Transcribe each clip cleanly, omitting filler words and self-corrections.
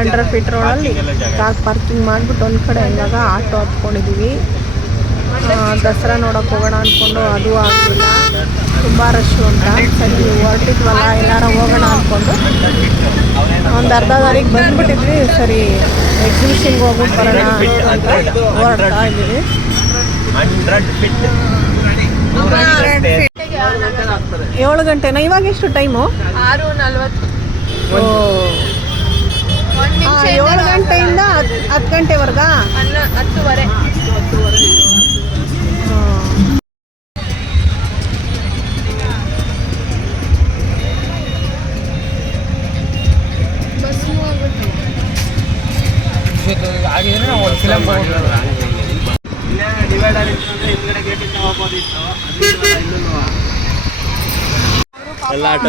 Under feet ರೋಡಲ್ಲಿ car parking ಮಾಡಿಬಿಟ್ಟು ಒಂದು ಕಡೆ ಇವಾಗ ಆಟೋ ಹತ್ಕೊಂಡಿದ್ದೀವಿ. ದಸರಾ ನೋಡೋಕೆ ಹೋಗೋಣ ಅಂದ್ಕೊಂಡು ಅದು ಆಗಲಿಲ್ಲ, ತುಂಬ ರಶ್ಶು ಅಂತ. ಸರಿ ಹೊರಟಿದ್ವಲ್ಲ ಎಲ್ಲಾರ ಹೋಗೋಣ ಅಂದ್ಕೊಂಡು ಒಂದು ಅರ್ಧ ದಾರಿಗೆ ಬಂದುಬಿಟ್ಟಿದ್ವಿ. ಸರಿ ಎಕ್ಸಿಬಿಷನ್ಗೆ ಹೋಗ್ಬಿಟ್ಟು ಬರೋಣ ಅಂತ ಹೊರಡ್ತಾ ಇದ್ದೀವಿ. 7 ಗಂಟೆನಾ? ಇವಾಗ ಎಷ್ಟು ಟೈಮು? 6:40. 7 ಗಂಟೆಯಿಂದ 10 ಗಂಟೆವರೆಗಾ? 10:30.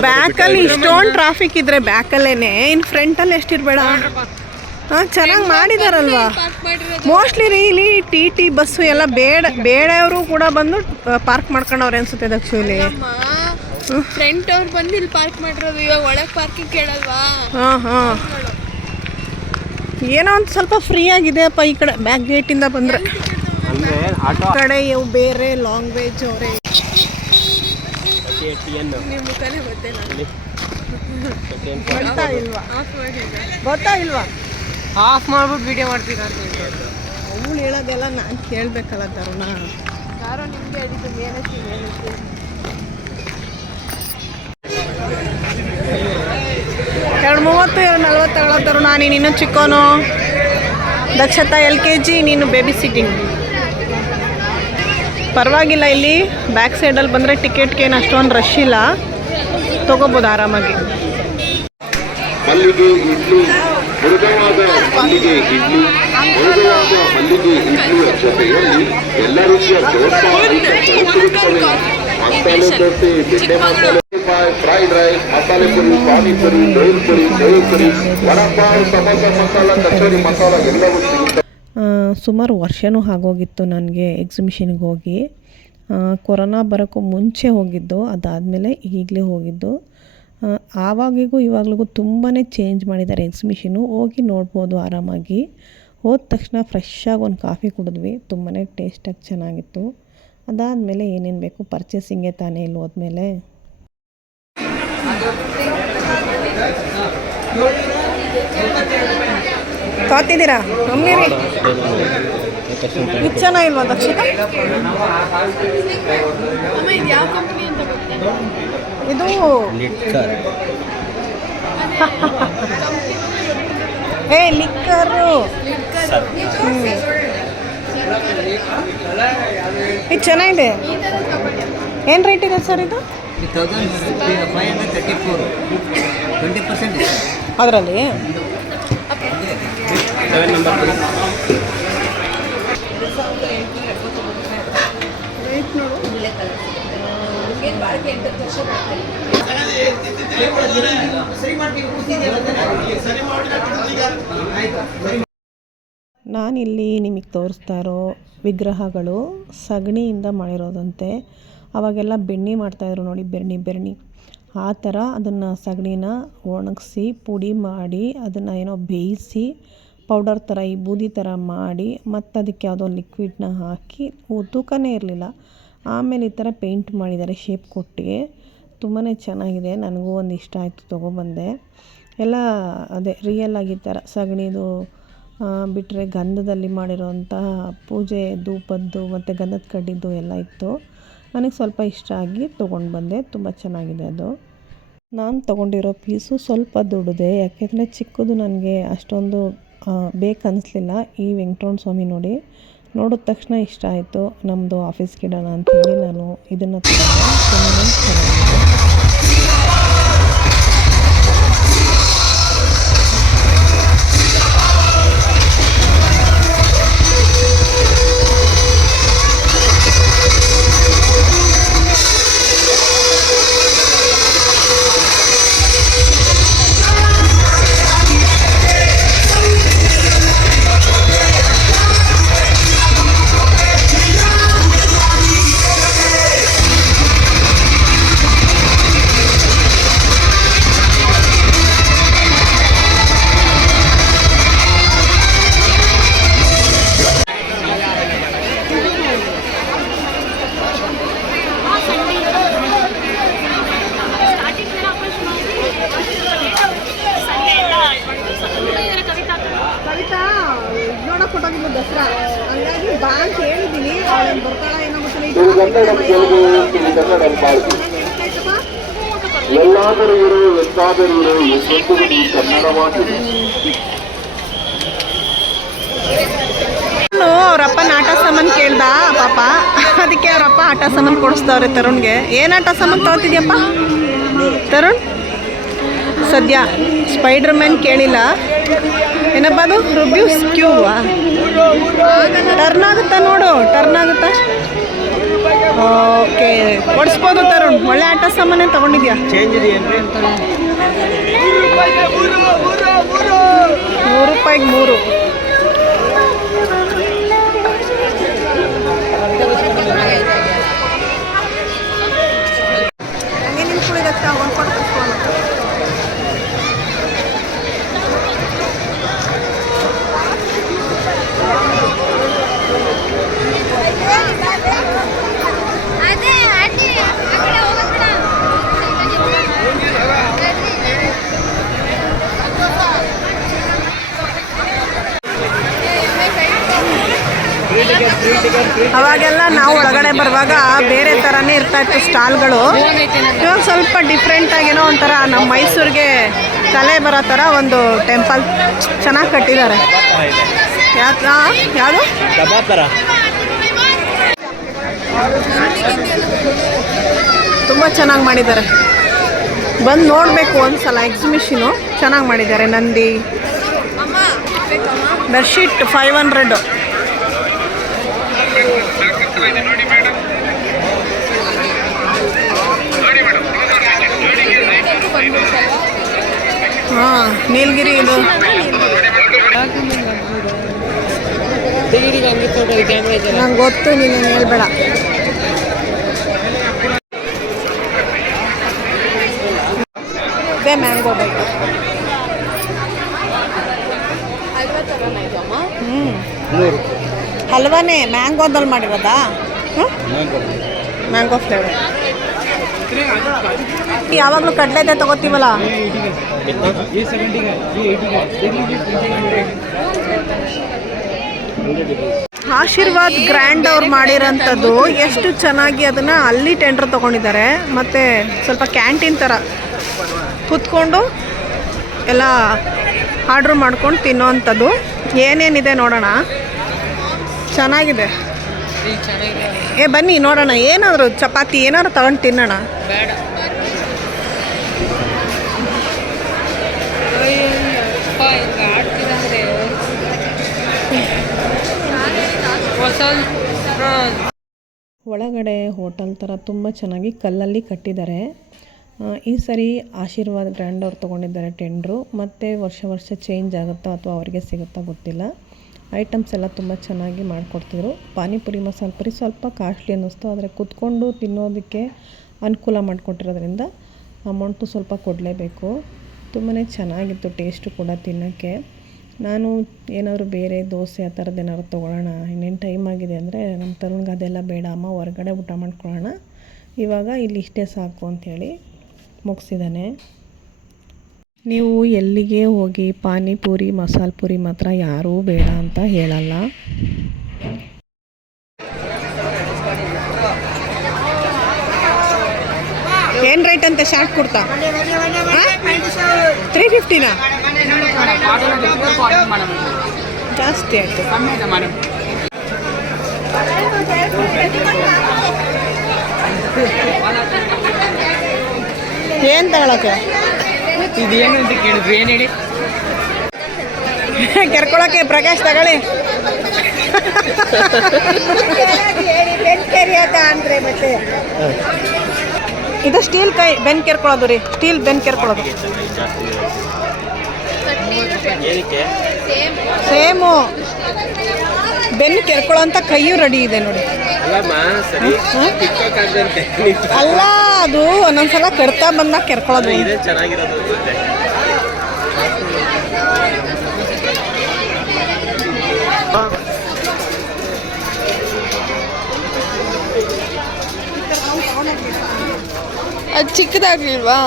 ಬ್ಯಾಕಲ್ಲಿ ಇಷ್ಟೊಂದು ಟ್ರಾಫಿಕ್ ಇದ್ರೆ ಬ್ಯಾಕಲ್ಲೇನೆ, ಇನ್ನು ಫ್ರಂಟಲ್ಲಿ ಎಷ್ಟಿರಬೇಡ. ಚೆನ್ನಾಗಿ ಮಾಡಿದಾರಲ್ವಾ. ಮೋಸ್ಟ್ಲಿ ಇಲ್ಲಿ ಟಿ ಬಸ್ಸು ಎಲ್ಲ ಬೇಡವರು ಕೂಡ ಬಂದು ಪಾರ್ಕ್ ಮಾಡ್ಕೊಂಡವ್ರೆ ಅನ್ಸುತ್ತೆ ಆ್ಯಕ್ಚುಲಿ. ಫ್ರಂಟ್ ಅವ್ರು ಬಂದು ಇಲ್ಲಿ ಪಾರ್ಕ್ ಮಾಡಿರೋದು, ಇವಾಗ ಒಳಗೆ ಪಾರ್ಕಿಂಗ್ ಕೇಳಲ್ವಾ? ಹಾಂ ಏನೋ ಒಂದು ಸ್ವಲ್ಪ ಫ್ರೀ ಆಗಿದೆಯಪ್ಪ ಈ ಕಡೆ ಬ್ಯಾಕ್ ಗೇಟಿಂದ ಬಂದರೆ. ಕಡೆ ಇವು ಬೇರೆ ಲ್ಯಾಂಗ್ವೇಜ್ ಅವರೇ. ಗೊತ್ತಾ ಇಲ್ವಾ? ಆಫ್ ಮಾಡ್ಬಿಟ್ಟು ವಿಡಿಯೋ ಮಾಡ್ತೀರಾ ಅಂತ ಅವಳು ಹೇಳೋದೆಲ್ಲ ನಾನು ಕೇಳಬೇಕಲ್ಲ ತರುಣ. ಯಾರೋ ನಿಮಗೆ ಹೇಳಿದ್ದು ಮೇಲಕ್ಕೆ 2:30 2:40 ತಗೊಳ್ಳೋತರು. ನಾನು ನೀನು ಚಿಕ್ಕೋನು, ದಕ್ಷತಾ LKG, ನೀನು ಬೇಬಿ ಸಿಟ್ಟಿಂಗ್. ಪರವಾಗಿಲ್ಲ, ಇಲ್ಲಿ ಬ್ಯಾಕ್ ಸೈಡಲ್ಲಿ ಬಂದರೆ ಟಿಕೆಟ್ಗೇನು ಅಷ್ಟೊಂದು ರಶ್ ಇಲ್ಲ, ತೊಗೋಬೋದು ಆರಾಮಾಗಿ. ಮಲ್ಲಿಗೆ ಇಡ್ಲಿ, ಮೃದುವಾದ ಮಲ್ಲಿಗೆ ಇಡ್ಲಿ, ಮೃದುವಾದ ಮಲ್ಲಿಗೆ ಇಡ್ಲಿಯ ಜೊತೆಯಲ್ಲಿ ಎಲ್ಲ ರೀತಿಯ ದೋಸೆ, ಮಸಾಲೆ ದೋಸೆ, ಬೆಣ್ಣೆ ಮಸಾಲೆ, ಫ್ರೈಡ್ ರೈಸ್, ಮಸಾಲೆ ಪುರಿ, ಪಾನಿಪುರಿ, ಬೇಲ್ ಪುರಿ, ಸೇವ್ ಪುರಿ, ವಡಪಾವ್, ಸಮೋಸ ಮಸಾಲ, ಕಚೋರಿ ಮಸಾಲ ಎಲ್ಲವೂ ಸಿಗುತ್ತೆ. ಸುಮಾರು ವರ್ಷವೂ ಆಗೋಗಿತ್ತು ನನಗೆ ಎಕ್ಸಿಬಿಷನ್ಗೆ ಹೋಗಿ. ಕೊರೋನಾ ಬರೋಕ್ಕೂ ಮುಂಚೆ ಹೋಗಿದ್ದು, ಅದಾದಮೇಲೆ ಈಗಲೇ ಹೋಗಿದ್ದು. ಆವಾಗಿಗೂ ಇವಾಗಲಿಗೂ ತುಂಬಾ ಚೇಂಜ್ ಮಾಡಿದ್ದಾರೆ ಎಕ್ಸಿಬಿಷನು. ಹೋಗಿ ನೋಡ್ಬೋದು ಆರಾಮಾಗಿ. ಹೋದ ತಕ್ಷಣ ಫ್ರೆಶ್ಶಾಗಿ ಒಂದು ಕಾಫಿ ಕುಡಿದ್ವಿ, ತುಂಬಾ ಟೇಸ್ಟಾಗಿ ಚೆನ್ನಾಗಿತ್ತು. ಅದಾದಮೇಲೆ ಏನೇನು ಬೇಕು ಪರ್ಚೇಸಿಂಗೇ ತಾನೇ ಇಲ್ಲಿ ಹೋದ್ಮೇಲೆ. ಕಾತಿದ್ದೀರಾ ಅಮ್ಮೀರಿ? ಇದು ಚೆನ್ನಾಗಿಲ್ವಾ ದಕ್ಷಿಣ? ಇದು ಲಿಕ್ಕರು. ಇದು ಚೆನ್ನಾಗಿದೆ. ಏನು ರೇಟ್ ಇದೆ ಸರ್ ಇದು? 20% ಅದರಲ್ಲಿ ನಾನಿಲ್ಲಿ ನಿಮಗೆ ತೋರಿಸ್ತಾ ಇರೋ ವಿಗ್ರಹಗಳು ಸಗಣಿಯಿಂದ ಮಾಡಿರೋದಂತೆ. ಅವಾಗೆಲ್ಲ ಬೆಣ್ಣೆ ಮಾಡ್ತಾಯಿದ್ರು ನೋಡಿ, ಬೆಣ್ಣೆ ಆ ಥರ ಅದನ್ನು ಸಗಣಿನ ಒಣಗಿಸಿ ಪುಡಿ ಮಾಡಿ ಅದನ್ನು ಏನೋ ಬೇಯಿಸಿ ಪೌಡರ್ ಥರ ಈ ಬೂದಿ ಥರ ಮಾಡಿ ಮತ್ತು ಅದಕ್ಕೆ ಯಾವುದೋ ಲಿಕ್ವಿಡ್ನ ಹಾಕಿ ತೂಕನೇ ಇರಲಿಲ್ಲ. ಆಮೇಲೆ ಈ ಥರ ಪೇಂಟ್ ಮಾಡಿದ್ದಾರೆ ಶೇಪ್ ಕೊಟ್ಟು. ತುಂಬಾ ಚೆನ್ನಾಗಿದೆ. ನನಗೂ ಒಂದು ಇಷ್ಟ ಆಯಿತು, ತೊಗೊಬಂದೆ. ಎಲ್ಲ ಅದೇ ರಿಯಲ್ ಆಗಿ ಈ ಥರ ಸಗಣಿದು ಬಿಟ್ಟರೆ ಗಂಧದಲ್ಲಿ ಮಾಡಿರೋಂತಹ ಪೂಜೆ ಧೂಪದ್ದು ಮತ್ತು ಗಂಧದ ಕಡ್ಡಿದ್ದು ಎಲ್ಲ ಇತ್ತು. ನನಗೆ ಸ್ವಲ್ಪ ಇಷ್ಟ ಆಗಿ ತೊಗೊಂಡು ಬಂದೆ. ತುಂಬ ಚೆನ್ನಾಗಿದೆ ಅದು. ನಾನು ತೊಗೊಂಡಿರೋ ಪೀಸು ಸ್ವಲ್ಪ ದೊಡ್ಡದೆ, ಯಾಕೆಂದರೆ ಚಿಕ್ಕದು ನನಗೆ ಅಷ್ಟೊಂದು ಬೇಕನ್ನಿಸ್ಲಿಲ್ಲ. ಈ ವೆಂಕಟರಮಣ ಸ್ವಾಮಿ ನೋಡಿದ ತಕ್ಷಣ ಇಷ್ಟ ಆಯಿತು. ನಮ್ಮದು ಆಫೀಸ್ಗೆ ಇಡೋಣ ಅಂಥೇಳಿ ನಾನು ಇದನ್ನು ತೊಗೊಂಡೆ. ತುಂಬಾ ಚೆನ್ನಾಗಿದೆ. ಹಂಗಾಗಿ ಬಾ ಅಂತ ಹೇಳಿದ್ದೀನಿ, ಅವಳು ಬರ್ತಾಳ ಏನೋ ತಿರುಗನ್ನಡಂ ಗೆಲುವು ತಿರುಗನ್ನಡಂ ಬಾಳ್ಗೆ. ಎಲ್ಲಾದರೂ ಇರು ಎಂತಾದರೂ ಇರು ಎಂದೆಂದಿಗೂ ನೀ ಕನ್ನಡವಾಗಿದೆ. ಅವ್ರಪ್ಪನ ಆಟ ಸಾಮಾನು ಕೇಳ್ದ ಪಾಪ, ಅದಕ್ಕೆ ಅವರಪ್ಪ ಆಟ ಸಾಮಾನು ಕೊಡಿಸ್ದವ್ರೆ ತರುಣ್ಗೆ. ಏನು ಆಟ ಸಾಮಾನು ತಗೋತಿದ್ಯಪ್ಪ ತರುಣ್? ಸದ್ಯ ಸ್ಪೈಡರ್ ಮ್ಯಾನ್ ಕೇಳಿಲ್ಲ, ಏನಪ್ಪ ಅದು ರುಬ್ಯೂಸ್ ಕ್ಯೂಬಾ? ಟರ್ನ್ ಆಗುತ್ತಾ ನೋಡು, ಟರ್ನ್ ಆಗುತ್ತಾ? ಓಕೆ, ಕೊಡಿಸ್ಬೋದು ತರುಣ್. ಒಳ್ಳೆ ಆಟ ಸಾಮಾನೇ ತಗೊಂಡಿದ್ಯಾ. ₹100 3. ಅವಾಗೆಲ್ಲ ನಾವು ಒಳಗಡೆ ಬರುವಾಗ ಬೇರೆ ಥರನೇ ಇರ್ತಾಯಿತ್ತು ಸ್ಟಾಲ್ಗಳು. ಇವಾಗ ಸ್ವಲ್ಪ ಡಿಫ್ರೆಂಟಾಗೇನೋ ಒಂಥರ ನಮ್ಮ ಮೈಸೂರಿಗೆ ಕಲೆ ಬರೋ ಥರ ಒಂದು ಟೆಂಪಲ್ ಚೆನ್ನಾಗಿ ಕಟ್ಟಿದ್ದಾರೆ. ಯಾವುದು ತುಂಬ ಚೆನ್ನಾಗಿ ಮಾಡಿದ್ದಾರೆ, ಬಂದು ನೋಡಬೇಕು ಒಂದ್ಸಲ. ಎಕ್ಸಿಬಿಷನು ಚೆನ್ನಾಗಿ ಮಾಡಿದ್ದಾರೆ. ನಂದಿ ಬೆಡ್ಶೀಟ್ 500. ಹಾಂ, ನೀಲಗಿರಿ ಇದು ನಂಗೆ ಗೊತ್ತು, ನೀನೇನು ಹೇಳ್ಬೇಡ. ಇದೇ ಮ್ಯಾಂಗೋ ಬೇಕು. ಹಲ್ವಾನೇ ಮ್ಯಾಂಗೋದಲ್ಲಿ ಮಾಡಿರೋದಾ? Mango flavour. ಯಾವಾಗಲೂ ಕಡಲೆದೆ ತಗೋತೀವಲ್ಲ. ಆಶೀರ್ವಾದ್ ಗ್ರ್ಯಾಂಡ್ ಅವ್ರು ಮಾಡಿರೋಂಥದ್ದು ಎಷ್ಟು ಚೆನ್ನಾಗಿ ಅದನ್ನು ಅಲ್ಲಿ ಟೆಂಡರ್ ತೊಗೊಂಡಿದ್ದಾರೆ. ಮತ್ತು ಸ್ವಲ್ಪ ಕ್ಯಾಂಟೀನ್ ಥರ ಕೂತ್ಕೊಂಡು ಎಲ್ಲ ಆರ್ಡ್ರ್ ಮಾಡ್ಕೊಂಡು ತಿನ್ನೋವಂಥದ್ದು. ಏನೇನಿದೆ ನೋಡೋಣ. ಚೆನ್ನಾಗಿದೆ. ಬನ್ನಿ ನೋಡೋಣ. ಏನಾದರೂ ಚಪಾತಿ ಏನಾದ್ರು ತಗೊಂಡು ತಿನ್ನೋಣ. ಒಳಗಡೆ ಹೋಟೆಲ್ ಥರ ತುಂಬ ಚೆನ್ನಾಗಿ ಕಲ್ಲಲ್ಲಿ ಕಟ್ಟಿದ್ದಾರೆ. ಈ ಸರಿ ಆಶೀರ್ವಾದ್ ಗ್ರ್ಯಾಂಡ್ ಅವ್ರು ತೊಗೊಂಡಿದ್ದಾರೆ ಟೆಂಡ್ರು. ಮತ್ತು ವರ್ಷ ಚೇಂಜ್ ಆಗುತ್ತಾ ಅಥವಾ ಅವ್ರಿಗೆ ಸಿಗುತ್ತಾ ಗೊತ್ತಿಲ್ಲ. ಐಟಮ್ಸ್ ಎಲ್ಲ ತುಂಬ ಚೆನ್ನಾಗಿ ಮಾಡಿಕೊಡ್ತಿದ್ರು. ಪಾನಿಪುರಿ ಮಸಾಲೆ ಪುರಿ ಸ್ವಲ್ಪ ಕಾಸ್ಟ್ಲಿ ಅನ್ನಿಸ್ತು, ಆದರೆ ಕೂತ್ಕೊಂಡು ತಿನ್ನೋದಕ್ಕೆ ಅನುಕೂಲ ಮಾಡಿಕೊಟ್ಟಿರೋದ್ರಿಂದ ಅಮೌಂಟು ಸ್ವಲ್ಪ ಕೊಡಲೇಬೇಕು. ತುಂಬಾ ಚೆನ್ನಾಗಿತ್ತು ಟೇಸ್ಟು ಕೂಡ ತಿನ್ನೋಕ್ಕೆ. ನಾನು ಏನಾದರೂ ಬೇರೆ ದೋಸೆ ಆ ಥರದ್ದು ಏನಾದ್ರು ತೊಗೊಳ್ಳೋಣ, ಇನ್ನೇನು ಟೈಮ್ ಆಗಿದೆ ಅಂದರೆ ನಮ್ಮ ತರುಣ್ಗೆ ಅದೆಲ್ಲ ಬೇಡ ಅಮ್ಮ, ಹೊರಗಡೆ ಊಟ ಮಾಡ್ಕೊಳ್ಳೋಣ, ಇವಾಗ ಇಲ್ಲಿ ಇಷ್ಟೇ ಸಾಕು ಅಂಥೇಳಿ ಮುಗಿಸಿದ್ದಾನೆ. ನೀವು ಎಲ್ಲಿಗೆ ಹೋಗಿ ಪಾನಿಪುರಿ ಮಸಾಲೆ ಪುರಿ ಮಾತ್ರ ಯಾರೂ ಬೇಡ ಅಂತ ಹೇಳಲ್ಲ. ಏನು ರೇಟ್ ಅಂತೆ ಶಾರ್ಟ್ ಕುರ್ತಾ? 350ನಾ? ಜಾಸ್ತಿ ಆಯಿತು. ಏನು ತಗೊಳಕ್ಕೆ? ಇದೇನು ಅಂತ ಕೇಳಿದ್ರು, ಏನು ಹೇಳಿ? ಕೆರ್ಕೊಳಕ್ಕೆ ಪ್ರಕಾಶ್ ತಗೊಳ್ಳಿ. ಇದು ಸ್ಟೀಲ್ ಕೈ ಬೆನ್ ಕೆರ್ಕೊಳ್ಳೋದು ರೀ, ಸ್ಟೀಲ್ ಬೆನ್ ಕೆರ್ಕೊಳ್ಳೋದು. ಸೇಮು ಬೆನ್ನು ಕೆರ್ಕೊಳ್ಳೋ ಅಂತ ಕೈಯೂ ರೆಡಿ ಇದೆ ನೋಡಿ. ಅಲ್ಲ, ಅದು ಒಂದೊಂದ್ಸಲ ಕಡ್ತಾ ಬಂದಾಗ ಕೆರ್ಕೊಳ್ಳೋದು. ಅದು ಚಿಕ್ಕದಾಗ್ಲಿಲ್ವಾ?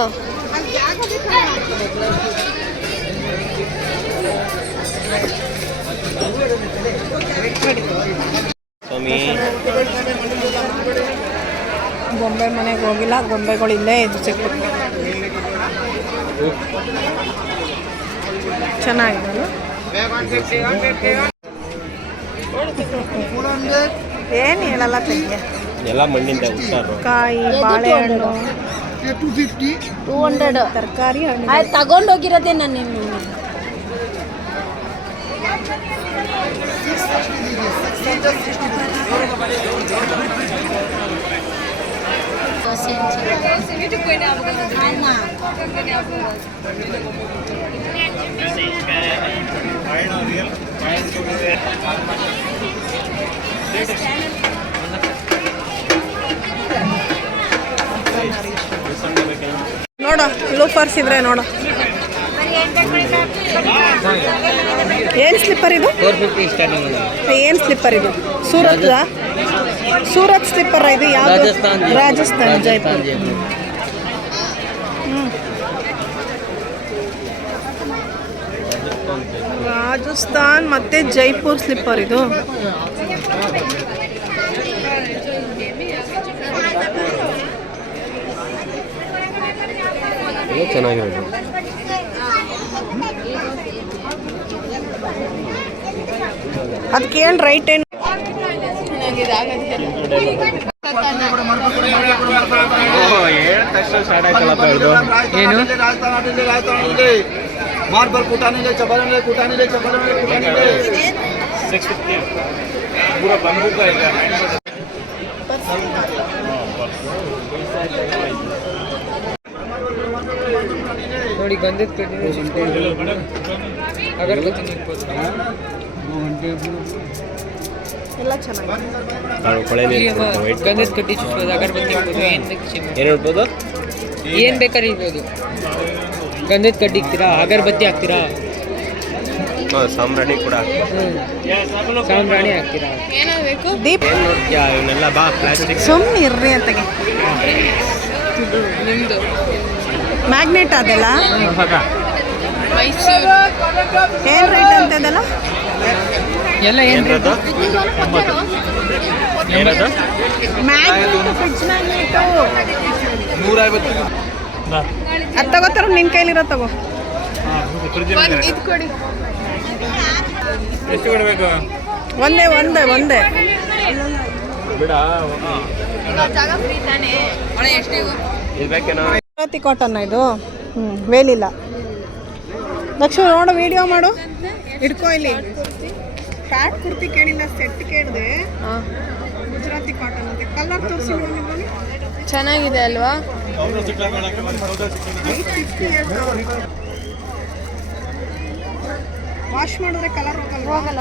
ಗೊಂಬೆ ಮನೆಗೆ ಹೋಗಿಲ್ಲ, ಗೊಂಬೆಗಳು ಇಲ್ಲೇ ಇದು ಸಿಕ್ಬಿಟ್ಟು ಚೆನ್ನಾಗಿದೆ. ಏನು ಹೇಳಲ್ಲ ತೆಗಿಯ, ಎಲ್ಲ ಮಣ್ಣಿಂದ ಕಾಯಿ, ಬಾಳೆಹಣ್ಣು, 200 ತರಕಾರಿ, ಹಣ್ಣು. ಆಯ್ತು ತಗೊಂಡೋಗಿರೋದೇ ನಾನು ನಿಮ್ಮ ನೋಡು ಲೂಫರ್ಸ್ ಇದ್ರೆ ನೋಡು. ಏನು ಸ್ಲಿಪ್ಪರ್ ಇದು? 450 ಸ್ಟಾರ್ಟಿಂಗ್. ಏನು ಸ್ಲಿಪ್ಪರ್ ಇದು? ಸೂರತ್ ಸ್ಲಿಪ್ಪರ್ ಇದು ಯಾವುದು? ರಾಜಸ್ಥಾನ್, ಜೈಪುರ್. ರಾಜಸ್ಥಾನ್ ಮತ್ತೆ ಜೈಪುರ್ ಸ್ಲಿಪ್ಪರ್ ಇದು. ಚೆನ್ನಾಗಿರೋದು. ಅದಕ್ಕೇನು ರೈಟ್ ಏನು? ಏನು मार्बल कुटाने ले चपल ले कुटाने ले चपल ले कुटाने ले 650 पूरा बंबू का है। ನೋಡಿ ಗಂಧದ ಕಡ್ಡಿ ಅಗರಬತ್ತಿ ನಿಂತ್ಬೋದು. ಎಲ್ಲ ಚೆನ್ನಾಗಿದೆ. ಗಂಧದ ಕಡ್ಡಿ ಚುಚ್ಬೋದು, ಅಗರಬತ್ತಿ ಇರ್ಬೋದು, ಏನು ಹೇಳ್ಬೋದು, ಏನು ಬೇಕಾದ್ರೆ ಇರ್ಬೋದು. ಗಂಧದ ಕಡ್ಡಿ ಇಕ್ತೀರಾ, ಅಗರಬತ್ತಿ ಹಾಕ್ತೀರಾ, ಸಾಂಬ್ರಾಣಿ ಕೂಡ ಸಾಂಬ್ರಾಣಿ ಹಾಕ್ತೀರಾ. ಏನಾಗಬೇಕು? ದೀಪ್ ಇವನ್ನೆಲ್ಲ ಬಾ ಪ್ಲಾಸ್ಟಿಕ್ ಸುಮ್ಮನೆ ಇರ್ರಿ ಅಂತಾಗೆ. ನಿಮ್ಮದು ಮ್ಯಾಗ್ನೆಟ್ ಅದೆಲ್ಲ ಮೈಸೂರು ಏನು ರೇಟ್ ಅಂತ ಇದೆಲ್ಲ? ಎಲ್ಲ ಏನು ರೇಟು? ಮ್ಯಾಗ್ನೆಟ್, ಫ್ರಿಡ್ಜ್ ಮ್ಯಾಗ್ನೆಟು 150 ಅದು ತಗೋತಾರ, ನಿನ್ನ ಕೈಲಿರೋ ತಗೋ. ಇದು ಕೊಡಿ. ಎಷ್ಟು ಕೊಡಬೇಕು? ಒಂದೇ ಬಿಡ ಜಾಗ ಫ್ರೀ ತಾನೇ ಒಣ ಎಷ್ಟಿಗೂ ಇದು ಬೇಕೇನೋ? ಗುಜರಾತಿ ಕಾಟನ್ ಇದು. ವೇಲಿಲ್ಲ. ಲಕ್ಷ್ಮಿ ನೋಡು, ವಿಡಿಯೋ ಮಾಡು, ಹಿಡ್ಕೋ ಇಲ್ಲಿ. ಪ್ಯಾಟ್ ಕುರ್ತಿ ಕೇಳಿಲ್ಲ, ಸೆಟ್ ಕೇಳಿದೆ. ಗುಜರಾತಿ ಕಾಟನ್ ಅಂತೆ. ಕಲರ್ ತೋರಿಸಿ ನಿಮಗೆ. ಚೆನ್ನಾಗಿದೆ ಅಲ್ವಾ? ವಾಶ್ ಮಾಡಿದ್ರೆ ಕಲರ್ ಹೋಗಲ್ಲ.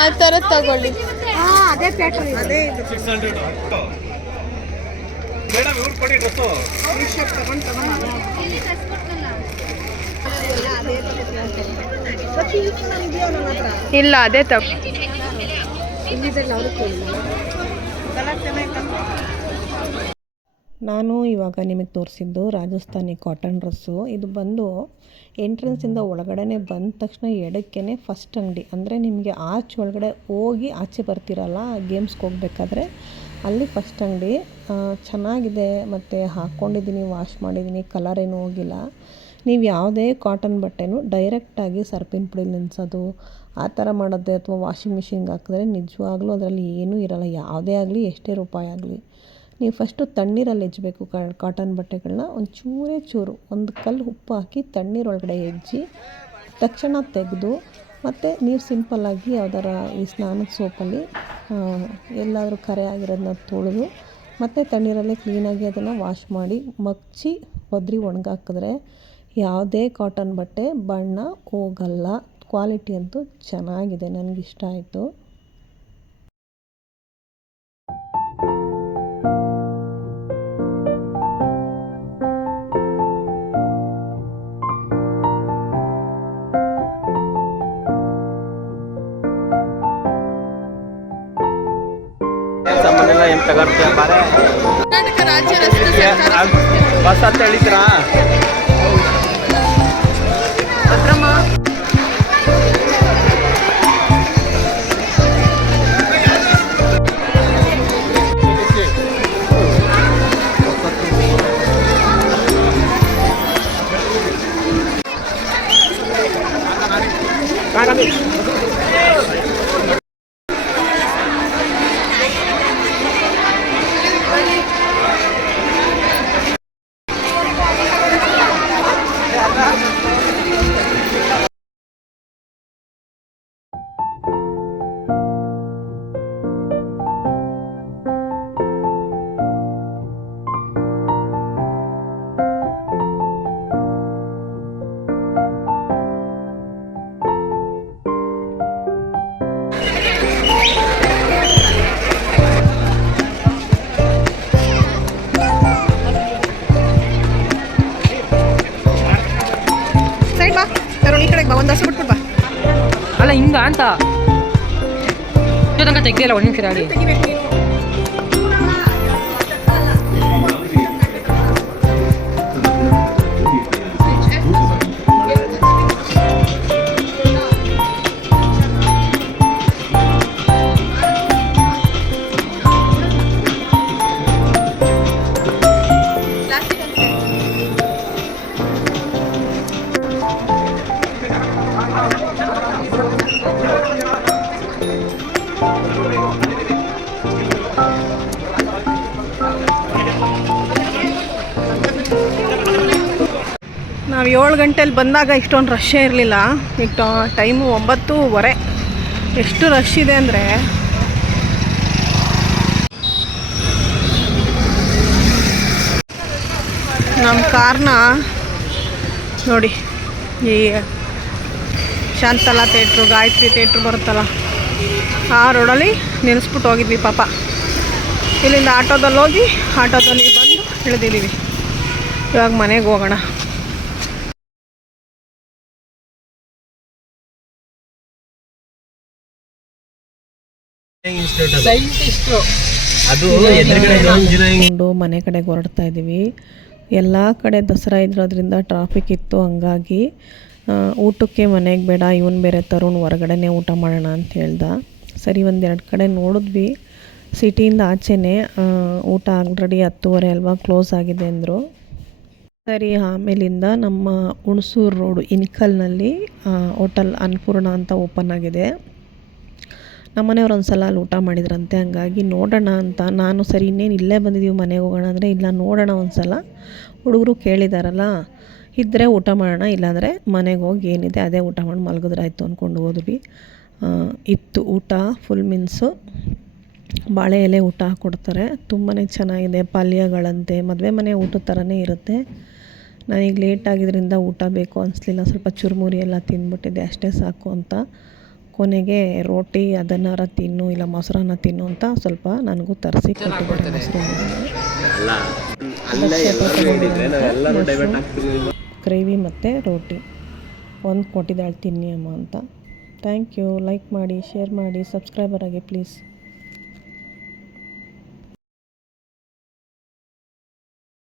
ಆ ಥರ ತಗೊಳ್ಳಿ. ಅದೇ ಪ್ಯಾಟರ್ನ್, ಅದೇ ಇದು. ಮೇಡಮ್ ಇವ್ರು ಕೊಡಿ ಡ್ರೆಸ್ಸು. ಶರ್ಟ್ ತಗೊಂಡು ಇಲ್ಲ ಅದೇ ತಗೋ. ನಾನು ಇವಾಗ ನಿಮಗೆ ತೋರಿಸಿದ್ದು ರಾಜಸ್ಥಾನಿ ಕಾಟನ್ ಡ್ರೆಸ್ಸು. ಇದು ಬಂದು ಎಂಟ್ರೆನ್ಸಿಂದ ಒಳಗಡೆ ಬಂದ ತಕ್ಷಣ ಎಡಕ್ಕೇ ಫಸ್ಟ್ ಅಂಗಡಿ. ಅಂದರೆ ನಿಮಗೆ ಆಚೆ ಒಳಗಡೆ ಹೋಗಿ ಆಚೆ ಬರ್ತಿರಲ್ಲ ಗೇಮ್ಸ್ಗೆ ಹೋಗ್ಬೇಕಾದ್ರೆ, ಅಲ್ಲಿ ಫಸ್ಟ್ ಅಂಗಡಿ. ಚೆನ್ನಾಗಿದೆ, ಮತ್ತು ಹಾಕ್ಕೊಂಡಿದ್ದೀನಿ, ವಾಶ್ ಮಾಡಿದ್ದೀನಿ, ಕಲರ್ ಏನೂ ಹೋಗಿಲ್ಲ. ನೀವು ಯಾವುದೇ ಕಾಟನ್ ಬಟ್ಟೆನೂ ಡೈರೆಕ್ಟಾಗಿ ಸರ್ಪಿನ ಪುಡಿ ನೆನೆಸೋದು ಆ ಥರ ಮಾಡೋದೇ ಅಥವಾ ವಾಷಿಂಗ್ ಮಿಷಿನ್ಗೆ ಹಾಕಿದ್ರೆ ನಿಜವಾಗ್ಲೂ ಅದರಲ್ಲಿ ಏನೂ ಇರೋಲ್ಲ. ಯಾವುದೇ ಆಗಲಿ, ಎಷ್ಟೇ ರೂಪಾಯಿ ಆಗಲಿ, ನೀವು ಫಸ್ಟು ತಣ್ಣೀರಲ್ಲಿ ಹೆಜ್ಜಬೇಕು ಕಾಟನ್ ಬಟ್ಟೆಗಳನ್ನ. ಚೂರು ಒಂದು ಕಲ್ಲು ಉಪ್ಪು ಹಾಕಿ ತಣ್ಣೀರೊಳಗಡೆ ಹೆಜ್ಜಿ ತಕ್ಷಣ ತೆಗೆದು, ಮತ್ತು ನೀವು ಸಿಂಪಲ್ಲಾಗಿ ಯಾವ್ದಾರ ಈ ಸ್ನಾನದ ಸೋಪಲ್ಲಿ ಎಲ್ಲಾದರೂ ಕರೆ ಆಗಿರೋದನ್ನ ತೊಳೆದು, ಮತ್ತು ತಣ್ಣೀರಲ್ಲೇ ಕ್ಲೀನಾಗಿ ಅದನ್ನು ವಾಶ್ ಮಾಡಿ ಮಗ್ಚಿ ಒದ್ರಿ ಒಣಗಾಕಿದ್ರೆ ಯಾವುದೇ ಕಾಟನ್ ಬಟ್ಟೆ ಬಣ್ಣ ಹೋಗಲ್ಲ. ಕ್ವಾಲಿಟಿ ಅಂತೂ ಚೆನ್ನಾಗಿದೆ, ನನಗಿಷ್ಟ ಆಯಿತು. ಸಾಮಾನೆಲ್ಲ ಏನು ತಗೊಳ್ತೀಯ ಬಾರೆ? ಕರ್ನಾಟಕ ರಾಜ್ಯ ರಸ್ತೆ ಸರ್ಕಾರ ಬಸ್ ಅಂತ ಹೇಳಿದ್ರಾ? ಈ ಕಡೆಗೆ ಬಾ, ಒಂದು ಹಸು ಬಿಟ್ಬಿಟ್ಟು ಬಾ. ಅಲ್ಲ ಹಿಂಗ ಅಂತ ತನಕ ತೆಗ್ದಿಲ್ಲ ಒಂದು ನಿಮಿಷ ಹೇಳಿ. ತೆಗಿಬೇಕು ನೀನು. ನಾವು 7 ಗಂಟೆಲಿ ಬಂದಾಗ ಇಷ್ಟೊಂದು ರಶ್ಶೇ ಇರಲಿಲ್ಲ. ಈಗ ಟೈಮು 9:15. ಎಷ್ಟು ರಶ್ ಇದೆ ಅಂದರೆ ನಮ್ಮ ಕಾರ್ನ ನೋಡಿ, ಈ ಶಾಂತಲಾ ಥಿಯೇಟ್ರು, ಗಾಯತ್ರಿ ಥಿಯೇಟ್ರು ಬರುತ್ತಲ್ಲ, ಆ ರೋಡಲ್ಲಿ ನಿಲ್ಲಿಸ್ಬಿಟ್ಟು ಹೋಗಿದ್ವಿ ಪಾಪ. ಇಲ್ಲಿಂದ ಆಟೋದಲ್ಲಿ ಹೋಗಿ ಆಟೋದಲ್ಲಿ ಬಂದು ಇಳಿದಿದ್ದೀವಿ. ಇವಾಗ ಮನೆಗೆ ಹೋಗೋಣ. ಮನೆ ಕಡೆಗೆ ಹೊರಡ್ತಾ ಇದ್ದೀವಿ. ಎಲ್ಲ ಕಡೆ ದಸರಾ ಇರೋದ್ರಿಂದ ಟ್ರಾಫಿಕ್ ಇತ್ತು. ಹಂಗಾಗಿ ಊಟಕ್ಕೆ ಮನೆಗೆ ಬೇಡ, ಇವನು ಬೇರೆ ತರುಣ್ ಹೊರಗಡೆನೇ ಊಟ ಮಾಡೋಣ ಅಂತ ಹೇಳ್ದ. ಸರಿ, 1-2 ಕಡೆ ನೋಡಿದ್ವಿ. ಸಿಟಿಯಿಂದ ಆಚೆನೇ ಊಟ ಆಲ್ರೆಡಿ 10:30 ಅಲ್ವಾ, ಕ್ಲೋಸ್ ಆಗಿದೆ ಅಂದರು. ಸರಿ, ಆಮೇಲಿಂದ ನಮ್ಮ ಹುಣಸೂರು ರೋಡು ಇನ್ಕಲ್ನಲ್ಲಿ ಹೋಟೆಲ್ ಅನ್ನಪೂರ್ಣ ಅಂತ ಓಪನ್ ಆಗಿದೆ. ನಮ್ಮನೆಯವ್ರು ಒಂದು ಸಲ ಅಲ್ಲಿ ಊಟ ಮಾಡಿದ್ರಂತೆ. ಹಂಗಾಗಿ ನೋಡೋಣ ಅಂತ ನಾನು, ಸರಿ ಇನ್ನೇನು ಇಲ್ಲೇ ಬಂದಿದ್ದೀವಿ ಮನೆಗೆ ಹೋಗೋಣ ಅಂದರೆ, ಇಲ್ಲ ನೋಡೋಣ ಒಂದು ಸಲ, ಹುಡುಗರು ಕೇಳಿದಾರಲ್ಲ, ಇದ್ದರೆ ಊಟ ಮಾಡೋಣ, ಇಲ್ಲಾಂದರೆ ಮನೆಗೆ ಹೋಗಿ ಏನಿದೆ ಅದೇ ಊಟ ಮಾಡಿ ಮಲಗಿದ್ರಾಯ್ತು ಅಂದ್ಕೊಂಡು ಹೋದ್ವಿ. ಇತ್ತು ಊಟ. ಫುಲ್ ಮೀನ್ಸು ಬಾಳೆ ಎಲೆ ಊಟ ಕೊಡ್ತಾರೆ. ತುಂಬಾ ಚೆನ್ನಾಗಿದೆ. ಪಲ್ಯಗಳಂತೆ ಮದುವೆ ಮನೆ ಊಟದ ಥರನೇ ಇರುತ್ತೆ. ನನಗೆ ಲೇಟ್ ಆಗಿದ್ದರಿಂದ ಊಟ ಬೇಕು ಅನಿಸ್ಲಿಲ್ಲ. ಸ್ವಲ್ಪ ಚುರುಮುರಿ ಎಲ್ಲ ತಿಂದ್ಬಿಟ್ಟಿದ್ದೆ, ಅಷ್ಟೇ ಸಾಕು ಅಂತ. ಕೊನೆಗೆ ರೋಟಿ ಅದನ್ನಾರ ತಿನ್ನು, ಇಲ್ಲ ಮೊಸರನ್ನ ತಿನ್ನು ಅಂತ ಸ್ವಲ್ಪ ನನಗೂ ತರಿಸಿ ಕೊಟ್ಟಿದ್ದಾರೆ. ಮೊಸರು, ಗ್ರೇವಿ ಮತ್ತು ರೋಟಿ ಒಂದು ಕೊಟ್ಟಿದ್ದಾಳೆ, ತಿನ್ನಿ ಅಮ್ಮ ಅಂತ. Thank you. ಲೈಕ್ ಮಾಡಿ, ಶೇರ್ ಮಾಡಿ, ಸಬ್ಸ್ಕ್ರೈಬರ್ ಆಗಿ ಪ್ಲೀಸ್.